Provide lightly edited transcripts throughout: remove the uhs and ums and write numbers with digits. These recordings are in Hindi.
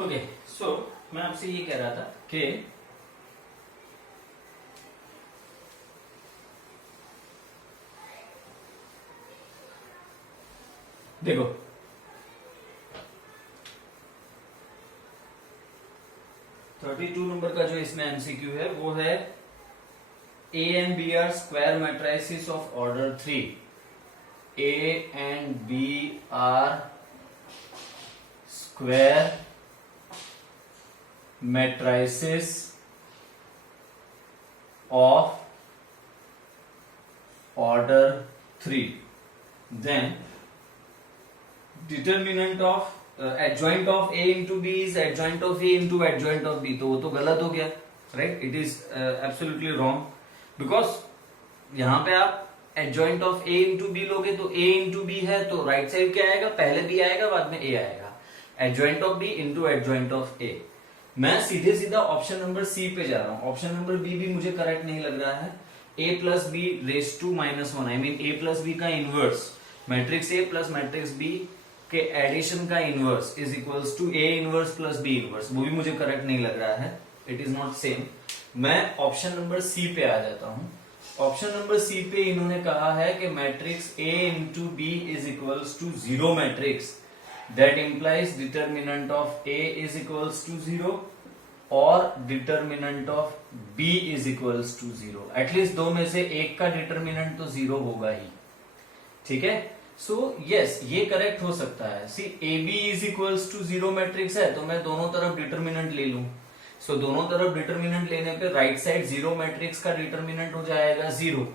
ओके, सो मैं आपसे ये कह रहा था कि देखो, थर्टी टू नंबर का जो इसमें एमसीक्यू है वो है A and B are square matrices of order 3. A and B are square matrices of order 3. Then determinant of adjoint of A into B is adjoint of A into adjoint of B. तो वो तो गलत हो गया, right? It is absolutely wrong, because यहां पे आप adjoint of A into B लोगे तो A into B है तो राइट साइड क्या आएगा? पहले B आएगा, बाद में A आएगा. adjoint of B into adjoint of A. मैं सीधे सीधा ऑप्शन नंबर सी पे जा रहा हूं. ऑप्शन नंबर बी भी मुझे करेक्ट नहीं लग रहा है. A plus B raise to -1, I mean A plus B का inverse, matrix A plus matrix B के एडिशन का inverse is equals to A inverse plus B inverse, वो भी मुझे करेक्ट नहीं लग रहा है. It is not same. मैं ऑप्शन नंबर सी पे आ जाता हूं. ऑप्शन नंबर सी पे इन्होंने कहा है कि matrix A into B is equals to 0 matrix. That implies determinant of A is equals to 0 और determinant of B is equals to 0. At least दो में से एक का डिटर्मिनेंट तो 0 होगा ही. ठीक है, सो यस, ये करेक्ट हो सकता है. C A B is equals to 0 matrix है तो मैं दोनों तरफ डिटर्मिनेंट ले लूं. सो दोनों तरफ डिटर्मिनेंट लेने पे राइट साइड 0 मैट्रिक्स का डिटर्मिनेंट हो जाएगा 0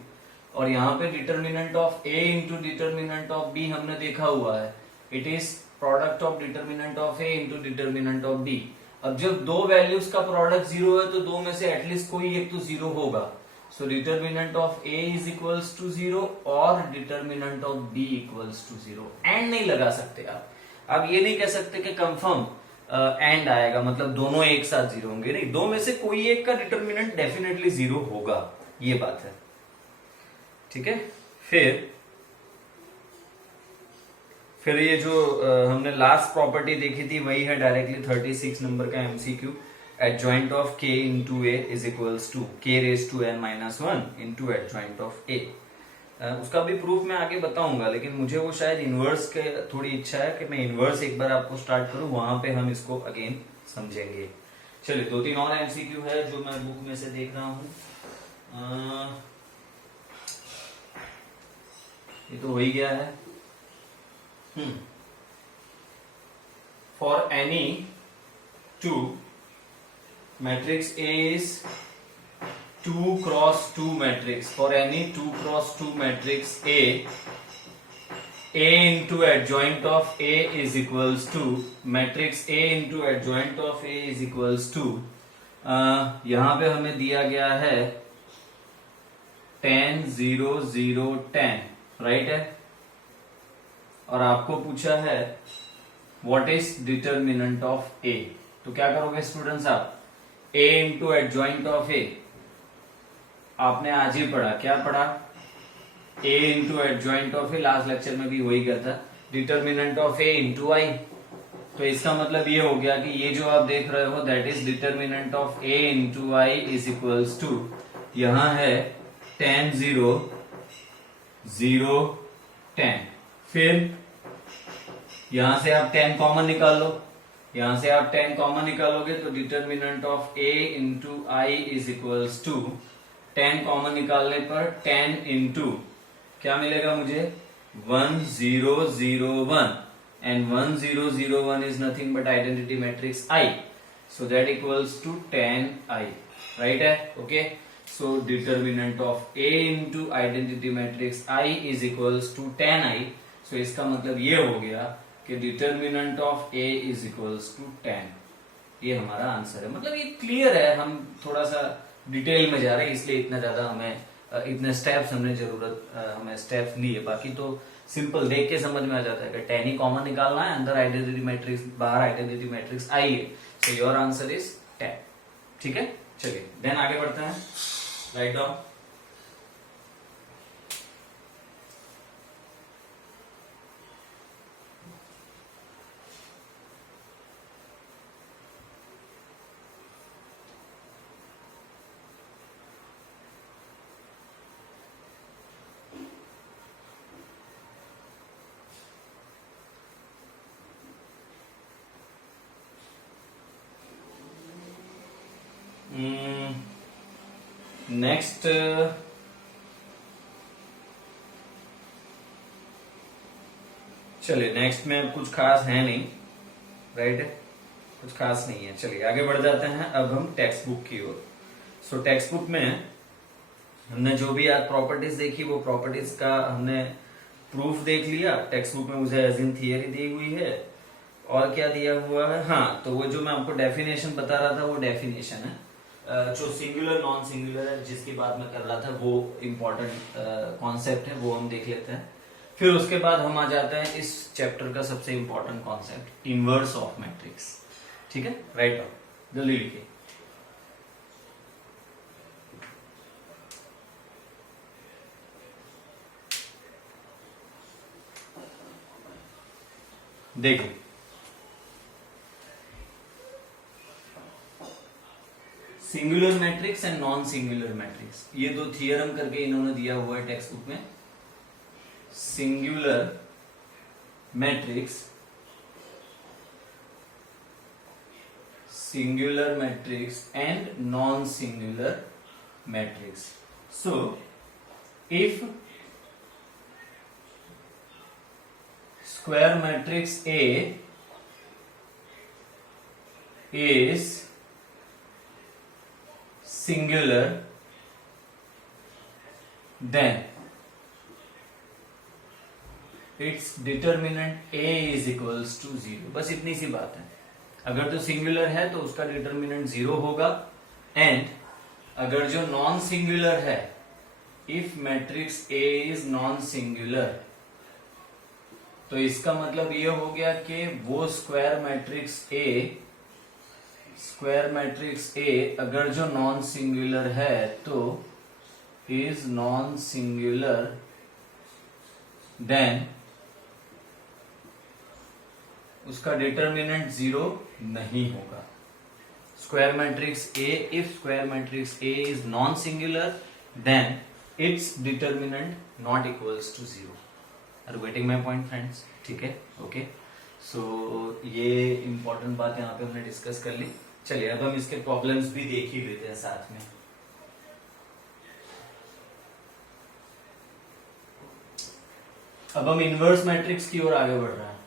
और यहाँ पे determinant of A into determinant of B हमने देखा हुआ है. It is product of determinant of A into determinant of B. अब जब दो वैल्यूज का प्रोडक्ट 0 है तो दो में से एटलीस्ट कोई एक तो 0 होगा. So determinant of A is equals to 0 और determinant of B equals to 0. And नहीं लगा सकते आप ये नहीं कह सकते कि कंफर्म एंड आएगा मतलब दोनों एक साथ 0 होंगे. नहीं, दो में से कोई एक का डिटर्मिनेंट डेफिनेटली 0 होगा, ये बात है. ठीक है, फिर ये जो हमने लास्ट प्रॉपर्टी देखी थी वही है डायरेक्टली 36 नंबर का MCQ. adjoint of k into A is equals to k raised to n minus 1 into adjoint of A. उसका भी प्रूफ मैं आगे बताऊंगा, लेकिन मुझे वो शायद इनवर्स के थोड़ी इच्छा है कि मैं इनवर्स एक बार आपको स्टार्ट करूं, वहां पे हम इसको अगेन समझेंगे. चलिए, 2-3 और एमसीक्यू है जो मैं बुक में से देख रहा हूं. ये तो हो ही गया है. For any two matrix A is 2 cross 2 matrix. For any 2 cross 2 matrix A into adjoint of A is equals to matrix A into adjoint of A is equals to यहां पे हमें दिया गया है 10 0 0 10, राइट है. और आपको पूछा है what is determinant of A. तो क्या करोगे स्टूडेंट्स आप? A into adjoint of A आपने आज ही पढ़ा. क्या पढ़ा? A into adjoint of A, last lecture में भी वही करता. Determinant of A into I. तो इसका मतलब ये हो गया कि ये जो आप देख रहे हो that is determinant of A into I is equals to, यहां है 10 0 0 10. फिर यहां से आप 10 कॉमन निकाल लो. यहां से आप 10 कॉमन निकालोगे तो determinant of A into I is equals to 10 common निकालने पर 10 इंटू क्या मिलेगा मुझे? 1 0 0 1 and 1 0 0 1 is nothing but identity matrix I. So that equals to 10I, right है. Okay, so determinant of A into identity matrix I is equals to 10I. So इसका मतलब ये हो गया कि determinant of A is equals to 10. ये हमारा आंसर है. मतलब ये क्लियर है, हम थोड़ा सा डिटेल में जा रहे हैं इसलिए इतना ज्यादा हमें इतने स्टेप्स हमें स्टेप्स लिए. बाकी तो सिंपल देख के समझ में आ जाता है कि 10 ही कॉमन निकालना है, अंदर आइडेंटिटी मैट्रिक्स, बाहर आइडेंटिटी मैट्रिक्स I है. So your answer is 10. ठीक है, चलिए देन आगे बढ़ते हैं. Write down. नेक्स्ट चलिए, नेक्स्ट में अब कुछ खास है नहीं, राइट है, कुछ खास नहीं है। चलिए आगे बढ़ जाते हैं अब हम टेक्स्ट बुक की ओर। सो टेक्स्ट बुक में हमने जो भी आज प्रॉपर्टीज देखी वो प्रॉपर्टीज का हमने प्रूफ देख लिया। टेक्स्ट बुक में मुझे एज इन थियरी दी हुई है, और क्या दिया हुआ है, हाँ तो वो जो मैं आपको डेफिनेशन बता रहा था वो डेफिनेशन है। जो सिंगुलर नॉन सिंगुलर है जिसकी बात मैं कर रहा था वो इम्पोर्टेंट कॉन्सेप्ट है, वो हम देख लेते हैं। फिर उसके बाद हम आ जाते हैं इस चैप्टर का सबसे important concept, inverse of matrix. ठीक है, राइट ऑफ जल्दी लिखिए। देखिए singular matrix and non singular matrix, ये दो थियरम करके इन्होंने दिया हुआ है टेक्स्ट बुक में। Singular matrix, singular matrix and non singular matrix. So if square matrix A is singular, then its determinant A is equals to 0। बस इतनी सी बात है। अगर तो सिंगुलर है तो उसका डिटर्मिनेंट 0 होगा, एंड अगर जो नॉन सिंगुलर है, if matrix A is non singular, तो इसका मतलब ये हो गया कि वो स्क्वायर मैट्रिक्स ए अगर जो नॉन सिंगुलर है तो इज नॉन सिंगुलर, देन उसका डिटर्मिनेंट 0 नहीं होगा। Square matrix A, if square matrix A is non singular, then its determinant not equals to 0। Are you getting my point friends? ठीक है, ओके। सो ये इंपॉर्टेंट बात यहाँ पे हमने डिस्कस कर ली। चलिए अब हम इसके प्रॉब्लम्स भी देख ही लेते हैं साथ में। अब हम इनवर्स मैट्रिक्स की ओर आगे बढ़ रहे हैं।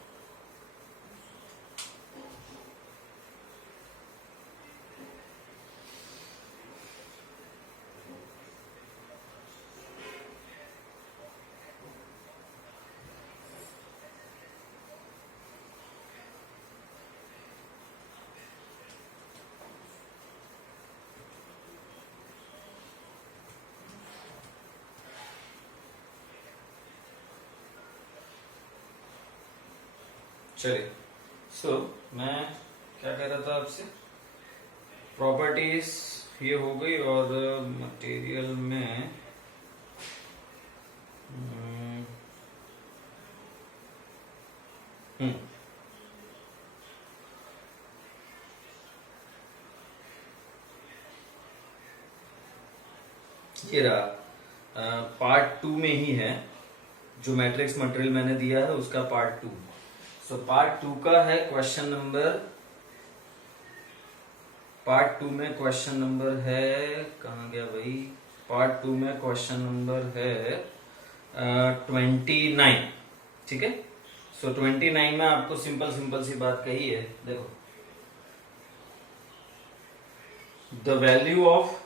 चलिए, सो मैं क्या कह रहा था आपसे, प्रॉपर्टीज ये हो गई, और मटेरियल में ये रहा पार्ट 2 में ही है, जो मैट्रिक्स मटेरियल मैंने दिया है उसका पार्ट 2। सो पार्ट 2 का है क्वेश्चन नंबर, पार्ट 2 में क्वेश्चन नंबर है, कहाँ गया भाई, पार्ट 2 में क्वेश्चन नंबर है 29। ठीक है, सो 29 में आपको सिंपल सी बात कही है। देखो, द वैल्यू ऑफ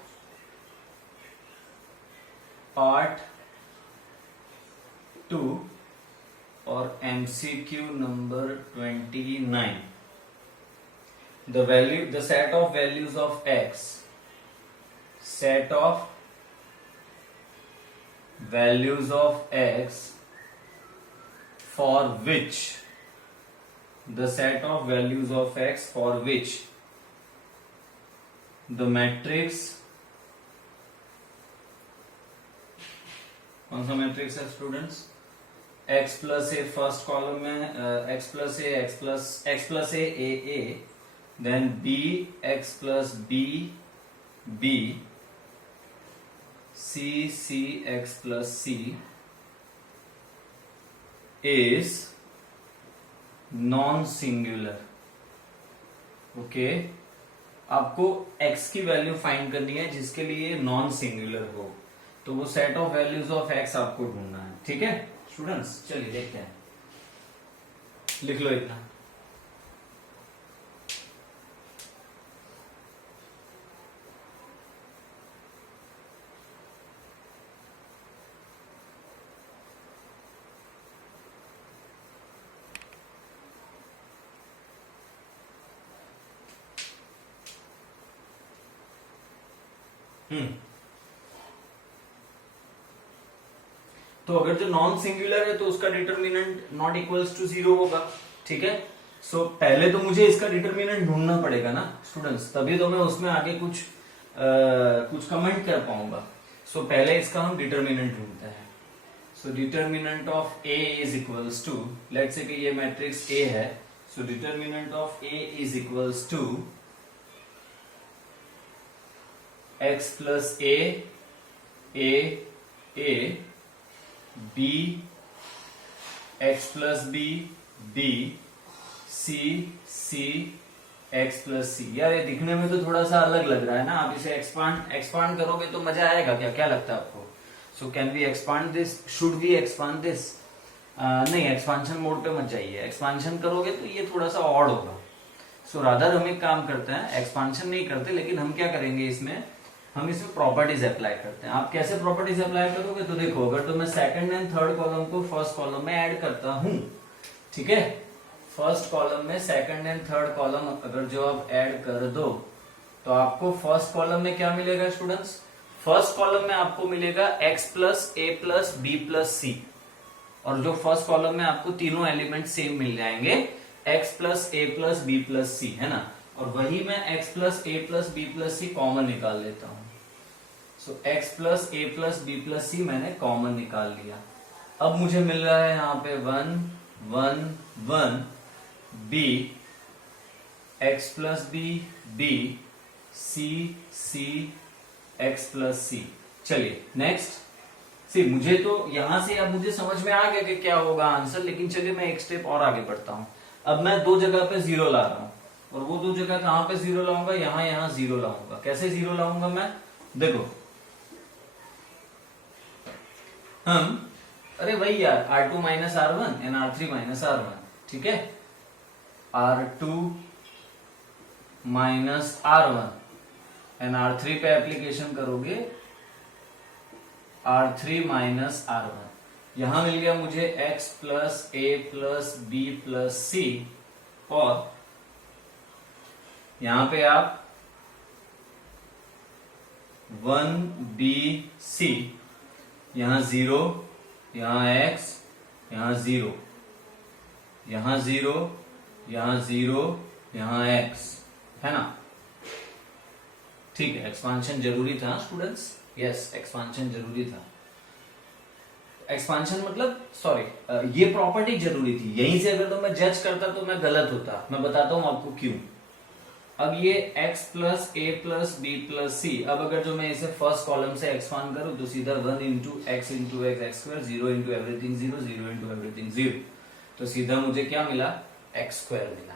पार्ट 2 और MCQ number 29, the set of values of x, set of values of x for which, the set of values of x for which the matrix, कौन सा मैट्रिक्स है students, x plus A first column में x plus A, then b x plus b b, c x plus c is non singular, okay, आपको x की वैल्यू फाइंड करनी है जिसके लिए नॉन सिंगुलर हो, तो वो set of values of x आपको ढूंढना है। ठीक है स्टूडेंट्स, चलिए देखते हैं, लिख लो इतना। तो अगर जो नॉन सिंगुलर है तो उसका डिटर्मिनेंट नॉट इक्वल्स टू 0 होगा। ठीक है, सो पहले तो मुझे इसका डिटर्मिनेंट ढूंढना पड़ेगा ना स्टूडेंट्स, तभी तो मैं उसमें आगे कुछ कमेंट कर पाऊंगा। सो पहले इसका हम डिटर्मिनेंट ढूंढते हैं। So determinant of A is equals to, let's say कि ये मैट्रिक्स ए है, so determinant of A is equals to x plus a b x plus b c x plus c. यार ये दिखने में तो थोड़ा सा अलग लग रहा है ना, आप इसे एक्सपांड करोगे तो मजा आएगा क्या, क्या लगता है आपको? So can we expand this, should we expand this? नहीं, एक्सपांशन मोड पे मत जाइए, एक्सपांशन करोगे तो ये थोड़ा सा ऑड होगा। सो रादर हम एक काम करते हैं, एक्सपांशन नहीं करते, लेकिन हम क्या करेंगे इसमें, हम इसमें प्रॉपर्टीज अप्लाई करते हैं। आप कैसे प्रॉपर्टीज अप्लाई करोगे? तो देखो, अगर तो मैं सेकंड एंड थर्ड कॉलम को फर्स्ट कॉलम में ऐड करता हूं, ठीक है, फर्स्ट कॉलम में सेकंड एंड थर्ड कॉलम अगर जो आप ऐड कर दो तो आपको फर्स्ट कॉलम में क्या मिलेगा स्टूडेंट्स? फर्स्ट कॉलम में आपको मिलेगा x plus A plus B plus c, और जो फर्स्ट कॉलम में आपको तीनों एलिमेंट सेम मिल जाएंगे, x plus A plus B plus सी, है ना। और वही मैं x plus A plus B plus C common निकाल लेता हूं। सो x plus A plus B plus सी मैंने कॉमन निकाल लिया। अब मुझे मिल रहा है यहाँ पे 1 1 1 b x plus b c x plus c. चलिए नेक्स्ट, सी मुझे तो यहां से अब मुझे समझ में आ गया कि क्या होगा आंसर, लेकिन चलिए मैं एक स्टेप और आगे बढ़ता हूं। अब मैं दो जगह पे जीरो ला रहा हूं, और वो दो जगह कहां पे जीरो लाऊंगा? यहां जीरो लाऊंगा। कैसे जीरो लाऊंगा मैं? देखो, हम अरे वही यार, R2 minus R1 and R3 minus R1, ठीक है, R2 minus R1 and R3 पे एप्लीकेशन करोगे R3 माइनस R1। यहां मिल गया मुझे x plus A plus B plus c, और यहां पे आप 1bc, यहां 0, यहां x, यहां 0, यहां 0, यहां 0, यहां x, है ना। ठीक है, एक्सपांशन जरूरी था स्टूडेंट्स, यस एक्सपांशन जरूरी था। एक्सपांशन मतलब सॉरी, ये प्रॉपर्टी जरूरी थी। यहीं से अगर तो मैं जज करता तो मैं गलत होता। मैं बताता हूं आपको क्यों। अब ये x plus A plus B plus सी, अब अगर जो मैं इसे फर्स्ट कॉलम से एक्सपांड करूं तो सीधा 1 into X square, 0 into everything 0, 0 into everything 0, तो सीधा मुझे क्या मिला? एक्स स्क्वायर मिला।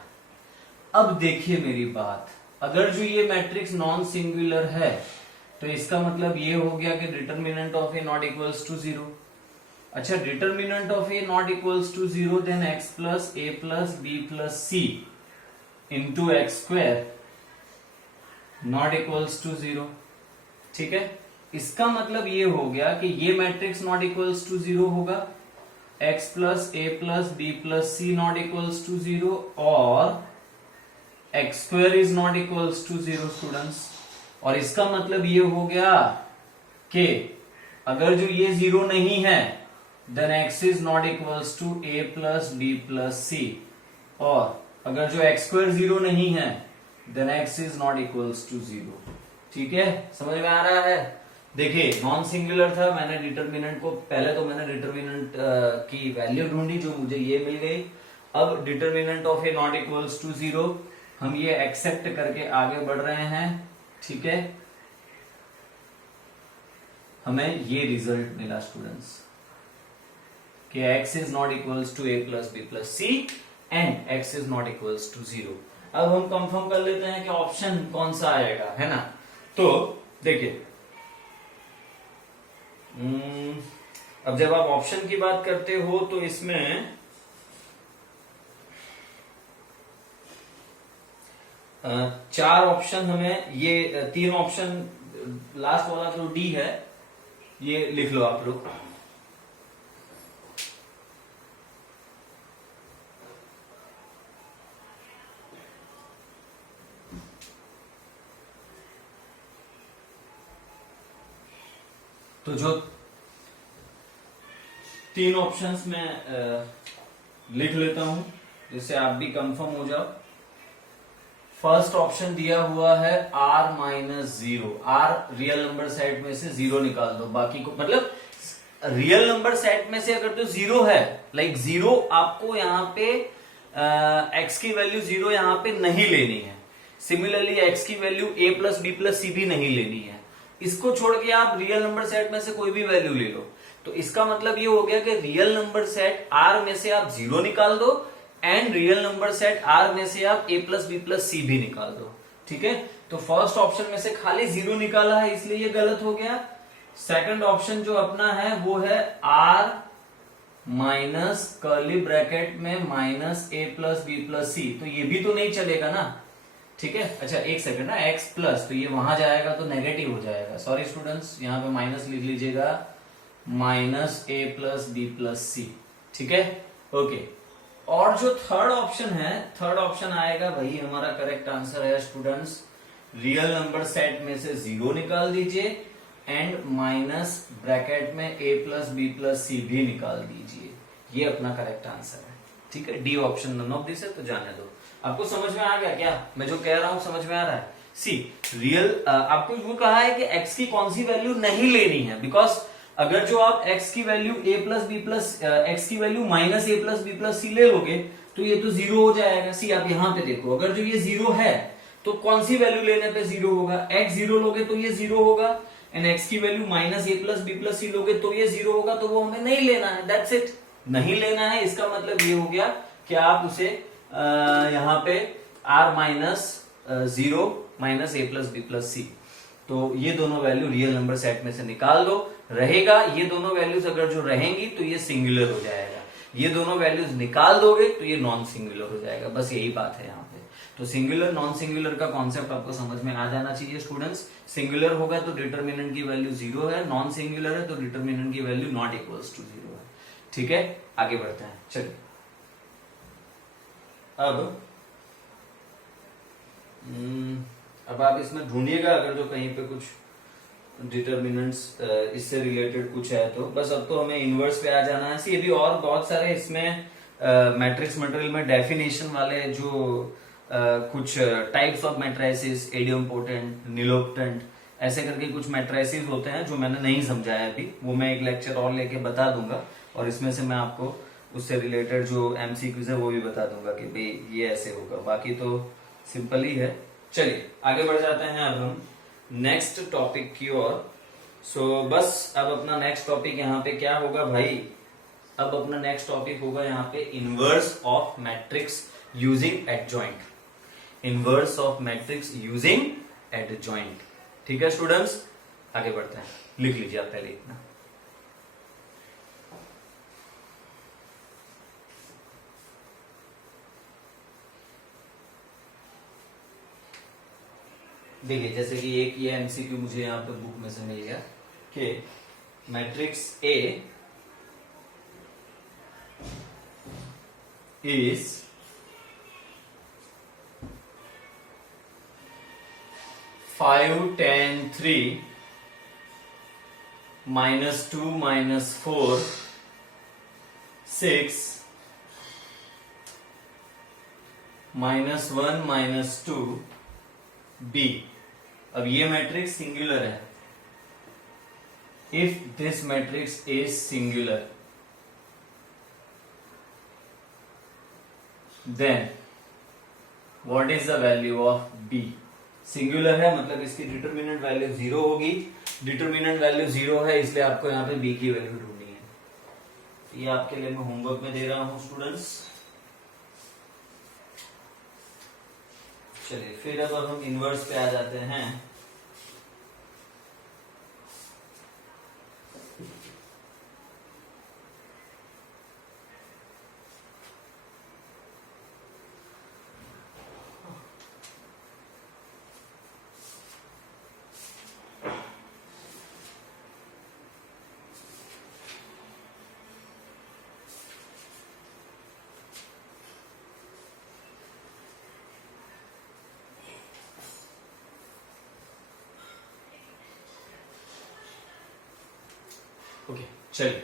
अब देखिए मेरी बात, अगर जो ये मैट्रिक्स नॉन सिंगुलर है तो इसका मतलब ये हो गया कि determinant of A not equals to 0। अच्छा, determinant of A not equals to 0, then x plus A plus B plus C into X square not equals to 0। ठीक है, इसका मतलब ये हो गया कि ये मैट्रिक्स नॉट इक्वल्स टू 0 होगा, x plus A plus B plus C not equals to 0, और X square is not equals to 0 students. और इसका मतलब ये हो गया कि अगर जो ये 0 नहीं है then x is not equals to A plus B plus c, और अगर जो एक्स स्क्वायर 0 नहीं है then x is not equals to 0। ठीक है, समझ में आ रहा है? देखिए, नॉन सिंगुलर था, मैंने डिटर्मिनेंट को, पहले तो मैंने डिटर्मिनेंट की वैल्यू ढूंढी जो मुझे ये मिल गई। अब determinant of A not equals to 0 हम ये एक्सेप्ट करके आगे बढ़ रहे हैं। ठीक है, हमें ये रिजल्ट मिला स्टूडेंट्स कि x is not equals to A plus B plus C and x is not equals to 0। अब हम कंफर्म कर लेते हैं कि ऑप्शन कौन सा आएगा, है ना। तो देखिए, अब जब आप ऑप्शन की बात करते हो तो इसमें चार ऑप्शन हमें, ये तीन ऑप्शन, लास्ट वाला जो डी है ये लिख लो आप लोग। तो जो तीन ऑप्शंस में लिख लेता हूं जिससे आप भी कंफर्म हो जाओ। फर्स्ट ऑप्शन दिया हुआ है r-0। r real number set में से 0 निकाल दो, बाकी को मतलब रियल नंबर सेट में से अगर तो 0 है, लाइक 0 आपको यहाँ पे x की वैल्यू 0 यहाँ पे नहीं लेनी है। सिमिलरली x की value a plus B plus c भी नहीं लेनी है। इसको छोड़ के आप रियल नंबर सेट में से कोई भी वैल्यू ले लो। तो इसका मतलब ये हो गया कि रियल नंबर सेट r में से आप 0 निकाल दो and real number set r में से आप a plus B plus c भी निकाल दो। ठीक है, तो फर्स्ट ऑप्शन में से खाली 0 निकाला है इसलिए ये गलत हो गया। सेकंड ऑप्शन जो अपना है वो है r माइनस कर्ली ब्रैकेट में minus a plus B plus c, तो ये भी तो नहीं चलेगा ना। ठीक है, अच्छा एक सेकंड ना, x प्लस, तो ये वहां जाएगा तो नेगेटिव हो जाएगा। सॉरी स्टूडेंट्स, यहाँ पे माइनस लिख लीजिएगा, minus a plus B plus c. ठीक है, ओके। और जो थर्ड ऑप्शन है, थर्ड ऑप्शन आएगा वही हमारा करेक्ट आंसर है स्टूडेंट्स। रियल नंबर सेट में से 0 निकाल दीजिए एंड माइनस ब्रैकेट में a plus B plus c भी निकाल दीजिए, ये अपना करेक्ट आंसर है। ठीक है, D option none of this है, तो जाने दो। आपको समझ में आ गया क्या मैं जो कह रहा हूं, समझ में आ रहा है। सी रियल आपको वो कहा है कि x की कौन सी वैल्यू नहीं लेनी है, बिकॉज अगर जो आप x की value a plus B plus x की value minus a plus B plus c ले लोगे तो ये तो 0 हो जाएगा। सी आप यहां पे देखो, अगर जो ये 0 है तो कौन सी वैल्यू लेने पे 0 होगा, x 0 लोगे तो ये 0 होगा, एंड x की value minus a plus B plus c लोगे तो ये 0 होगा, तो वो हमें नहीं लेना है। दैट्स इट, नहीं लेना है। इसका मतलब ये हो गया कि आप उसे यहाँ पे r minus 0 minus a plus B plus c, तो ये दोनों वैल्यू रियल नंबर सेट में से निकाल दो। रहेगा ये दोनों वैल्यूज अगर जो रहेंगी तो ये सिंगुलर हो जाएगा, ये दोनों वैल्यूज निकाल दोगे तो ये नॉन सिंगुलर हो जाएगा। बस यही बात है यहाँ पे। तो सिंगुलर नॉन सिंगुलर का कॉन्सेप्ट आपको समझ में आ जाना चाहिए स्टूडेंट्स। सिंगुलर होगा तो डिटर्मिनेंट की वैल्यू 0 है, नॉन सिंगुलर है तो डिटर्मिनेंट की वैल्यू नॉट इक्वल्स टू 0 है। ठीक है, आगे बढ़ते हैं। चलिए अब आप इसमें ढूंढिएगा अगर जो कहीं पे कुछ डिटर्मिनेंट्स इससे रिलेटेड कुछ है तो। बस अब तो हमें इनवर्स पे आ जाना है। ये भी और बहुत सारे इसमें मैट्रिक्स मटेरियल में डेफिनेशन वाले जो कुछ टाइप्स ऑफ मैट्रिसेस, इडियोम्पोटेंट, निलोप्टेंट, ऐसे करके कुछ मैट्रिसेस होते हैं जो मैंने नहीं समझाया अभी, वो मैं एक लेक्चर और लेके बता दूंगा, और इसमें से मैं आपको उससे रिलेटेड जो एमसीक्यूज है वो भी बता दूंगा कि भाई ये ऐसे होगा। बाकी तो सिंपल ही है। चलिए आगे बढ़ जाते हैं अब हम नेक्स्ट टॉपिक की ओर। सो बस अब अपना नेक्स्ट टॉपिक यहाँ पे क्या होगा भाई, अब अपना नेक्स्ट टॉपिक होगा यहाँ पे inverse of matrix using adjoint. Inverse of matrix using adjoint. ठीक है स्टूडेंट्स, आगे बढ़ते हैं। लिख लीजिए आप पहले इतना। देखिए जैसे कि एक ये एमसीक्यू मुझे यहाँ पे बुक में से मिल गया कि matrix A is five 10 3 -2 -4 6 -1 -2 B. अब ये मैट्रिक्स सिंगुलर है। If this matrix is singular then what is the value of B. Singular है मतलब इसकी डिटर्मिनेंट वैल्यू 0 होगी। डिटर्मिनेंट वैल्यू 0 है इसलिए आपको यहाँ पे बी की वैल्यू ढूंढनी है। ये आपके लिए मैं होमवर्क में दे रहा हूं स्टूडेंट्स। चलिए फिर अब हम इनवर्स पे आ जाते हैं। ओके चलिए,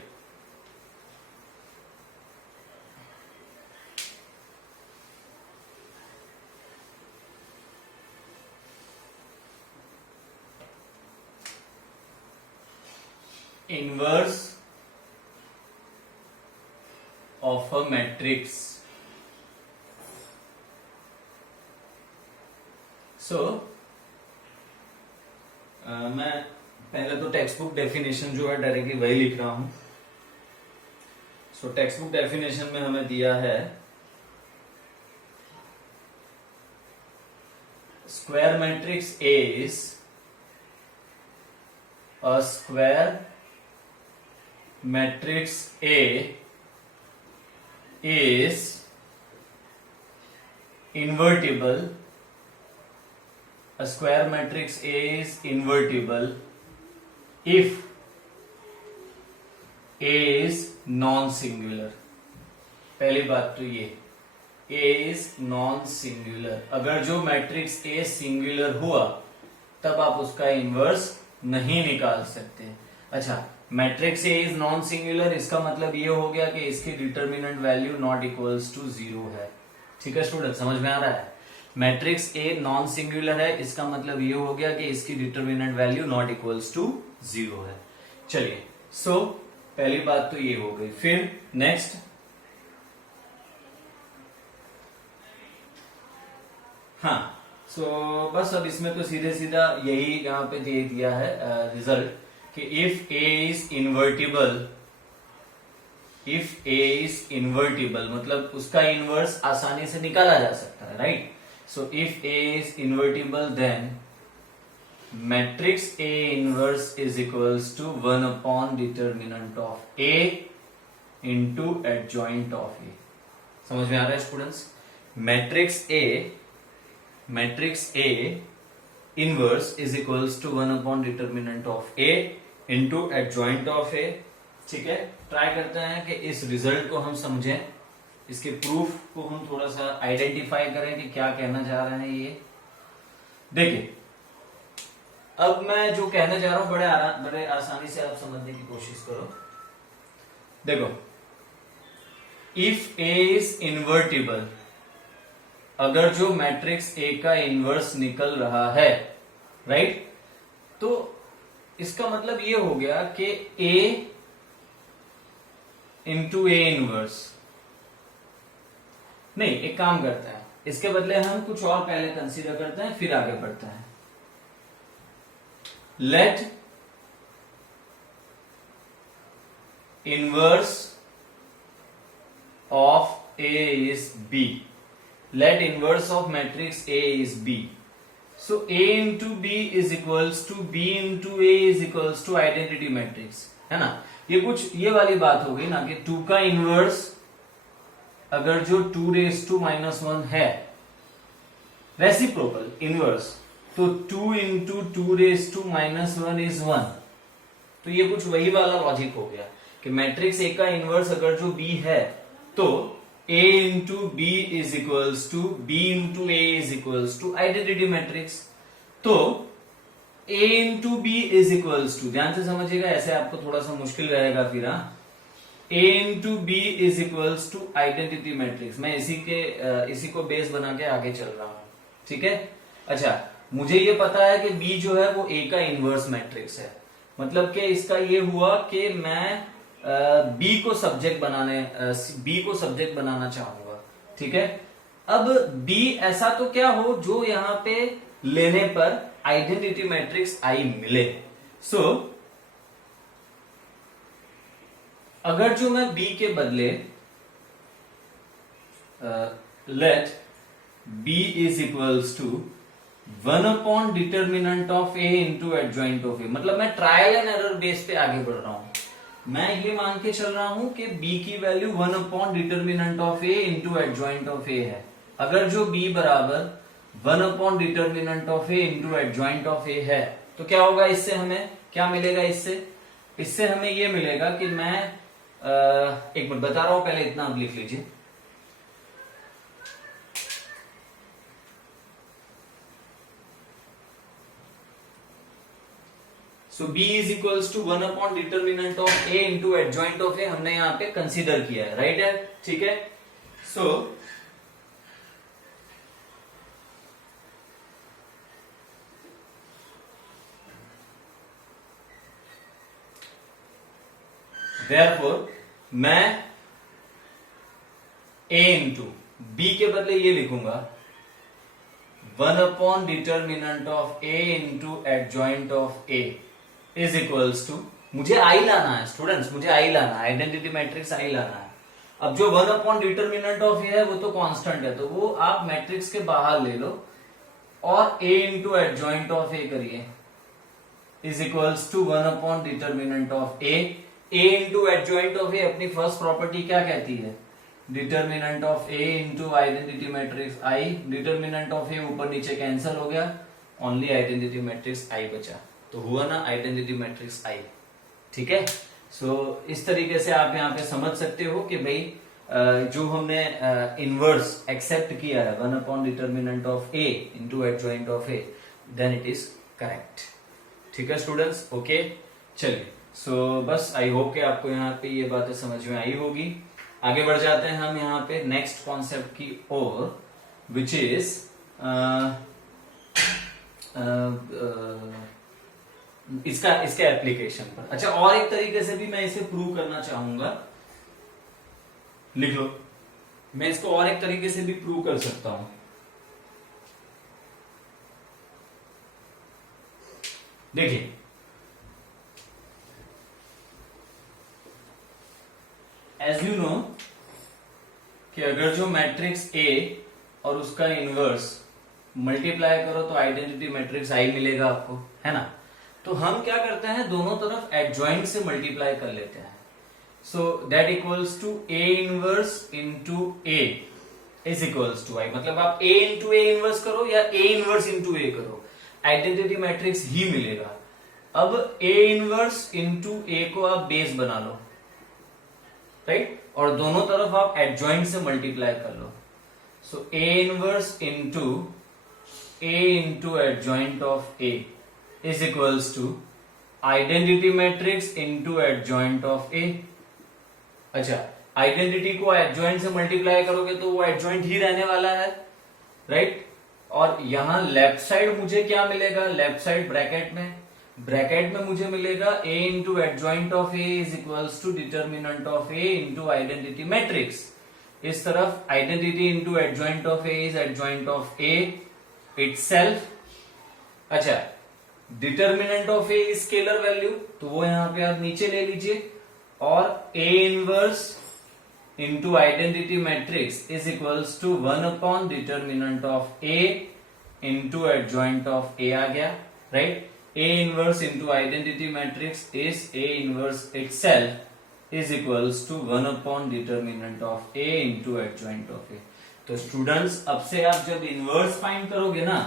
इनवर्स ऑफ अ मैट्रिक्स। सो मैं पहले तो टेक्स्ट बुक डेफिनेशन जो है डायरेक्टली वही लिख रहा हूं। सो टेक्स्ट बुक डेफिनेशन में हमें दिया है square matrix is a square matrix A is invertible. A square matrix A is invertible if A is non-singular. पहली बात तो ये A is non-singular। अगर जो मैट्रिक्स A सिंगुलर हुआ तब आप उसका इनवर्स नहीं निकाल सकते। अच्छा, matrix A is non singular, इसका मतलब ये हो गया कि इसकी determinant value not equals to 0 है। ठीक है स्टूडेंट, समझ में आ रहा है? मैट्रिक्स ए नॉन सिंगुलर है, इसका मतलब ये हो गया कि इसकी determinant value not equals to 0 है। चलिए, सो पहली बात तो ये हो गई। फिर नेक्स्ट, हाँ, सो बस अब इसमें तो सीधे सीधा यही यहाँ पे दे दिया है रिजल्ट कि इफ ए इज इन्वर्टिबल, मतलब उसका इनवर्स आसानी से निकाला जा सकता है, right? So if A is invertible then matrix A inverse is equals to 1 upon determinant of A into adjoint of A. समझ में आ रहा है students? Matrix A inverse is equals to 1 upon determinant of A into adjoint of A. ठीक है, ट्राई करते हैं कि इस रिजल्ट को हम समझें, इसके प्रूफ को हम थोड़ा सा आइडेंटिफाई करें कि क्या कहना चाह रहे हैं ये। देखिए, अब मैं जो कहने जा रहा हूं बड़े आसानी से आप समझने की कोशिश करो। देखो, इफ ए इज इन्वर्टिबल, अगर जो मैट्रिक्स ए का इनवर्स निकल रहा है, राइट, तो इसका मतलब ये हो गया कि ए इंटू ए इनवर्स नहीं, एक काम करते हैं, इसके बदले हम कुछ और पहले कंसीडर करते हैं, फिर आगे बढ़ते हैं। Let inverse of A is B, let inverse of matrix A is B. So A into B is equals to B into A is equals to identity matrix, है ना? ये कुछ ये वाली बात हो गई ना कि 2 का इनवर्स अगर जो 2⁻⁻1 है, रेसिप्रोकल इनवर्स, तो 2 इंटू 2⁻⁻1 इज 1। तो ये कुछ वही वाला लॉजिक हो गया कि मैट्रिक्स ए का इनवर्स अगर जो बी है तो a into B is equals to B into A is equals to identity matrix. तो a into B is equals to, ध्यान से समझिएगा, ऐसे आपको थोड़ा सा मुश्किल रहेगा फिर। a into B is equals to identity matrix. मैं इसी को बेस बना के आगे चल रहा हूं, ठीक है? अच्छा, मुझे ये पता है कि b जो है वो a का इनवर्स मैट्रिक्स है, मतलब कि इसका ये हुआ कि मैं बी को सब्जेक्ट बनाना चाहूंगा, ठीक है? अब बी ऐसा तो क्या हो जो यहां पे लेने पर आइडेंटिटी मैट्रिक्स आई मिले। सो अगर जो मैं बी के बदले let B is equals to 1 determinant of A into adjoint of A। मतलब मैं ट्रायल एंड एरर बेस पे आगे बढ़ रहा हूं। मैं ये मान के चल रहा हूं कि B की value 1 determinant of A into adjoint of A है। अगर जो B बराबर 1 determinant of A into adjoint of A है तो क्या होगा, इससे हमें क्या मिलेगा, इससे हमें ये मिलेगा कि मैं एक मिनट बता रहा हूं, पहले इतना आप लिख लीजिए। So B is equals to 1 determinant of A into adjoint of A हमने यहाँ पे कंसीडर किया है, राइट है, ठीक है। सो देयरफॉर मैं A इंटू B के बदले ये लिखूंगा 1 determinant of A into adjoint of A is equals to, मुझे आई लाना है स्टूडेंट्स, मुझे आई लाना है, आइडेंटिटी मैट्रिक्स आई लाना है। अब जो 1 डिटर्मिनेंट ऑफ A है वो तो कांस्टेंट है, तो वो आप मैट्रिक्स के बाहर ले लो और A into adjoint of A करिए is equals to 1 determinant of A। A into adjoint of A अपनी फर्स्ट प्रॉपर्टी क्या कहती है, determinant of A into identity matrix I। Determinant of A ऊपर नीचे कैंसिल हो गया, ओनली आइडेंटिटी मैट्रिक्स I बचा, तो हुआ ना आइडेंटिटी मैट्रिक्स I, ठीक है। सो इस तरीके से आप यहाँ पे समझ सकते हो कि भाई जो हमने इनवर्स एक्सेप्ट किया है 1 determinant of A into adjoint of A, then it is correct, ठीक है स्टूडेंट्स, ओके। चलिए, सो बस आई होप कि आपको यहाँ पे ये बातें समझ में आई होगी। आगे बढ़ जाते हैं हम यहाँ पे नेक्स्ट कॉन्सेप्ट की ओर, विच इज इसके एप्लीकेशन पर। अच्छा, और एक तरीके से भी मैं इसे प्रूव करना चाहूंगा, लिख लो, मैं इसको और एक तरीके से भी प्रूव कर सकता हूं। देखिए, एज यू नो कि अगर जो मैट्रिक्स A और उसका इनवर्स मल्टीप्लाई करो तो आइडेंटिटी मैट्रिक्स I मिलेगा आपको, है ना। तो हम क्या करते हैं, दोनों तरफ एडजॉइंट से मल्टीप्लाई कर लेते हैं। So that equals to A inverse into A is equals to I। मतलब आप A इंटू A इनवर्स करो या A इनवर्स इंटू A करो, आइडेंटिटी मैट्रिक्स ही मिलेगा। अब A इनवर्स इंटू A को आप बेस बना लो, राइट, और दोनों तरफ आप एडजॉइंट से मल्टीप्लाई कर लो। So A inverse into A into adjoint of A is equals to identity matrix into adjoint of A। अच्छा, आइडेंटिटी को एडजॉइंट से मल्टीप्लाई करोगे तो वो एडजॉइंट ही रहने वाला है, राइट। और यहां लेफ्ट साइड मुझे क्या मिलेगा, लेफ्ट साइड ब्रैकेट में मुझे मिलेगा A into adjoint of A is equals to determinant of A into identity matrix. इस तरफ identity into adjoint of A is adjoint of A itself. अच्छा, determinant of A is scalar value, तो वो यहां पे आप नीचे ले लीजिए, और A inverse into identity matrix is equals to 1 determinant of A into adjoint of A आ गया, right. A inverse into identity matrix is A inverse itself is equals to 1 determinant of A into adjoint of A। तो स्टूडेंट्स, अब से आप जब इनवर्स फाइंड करोगे ना,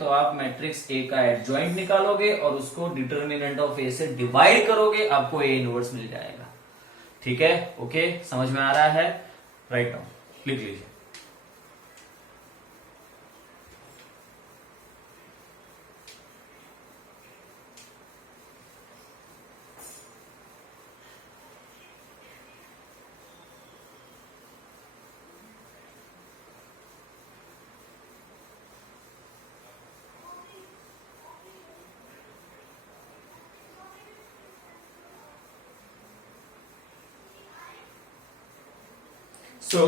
तो आप मैट्रिक्स A का एडजॉइंट निकालोगे और उसको डिटर्मिनेंट ऑफ A से डिवाइड करोगे, आपको A इनवर्स मिल जाएगा, ठीक है, ओके, समझ में आ रहा है, राइट डाउन लिख लीजिए। So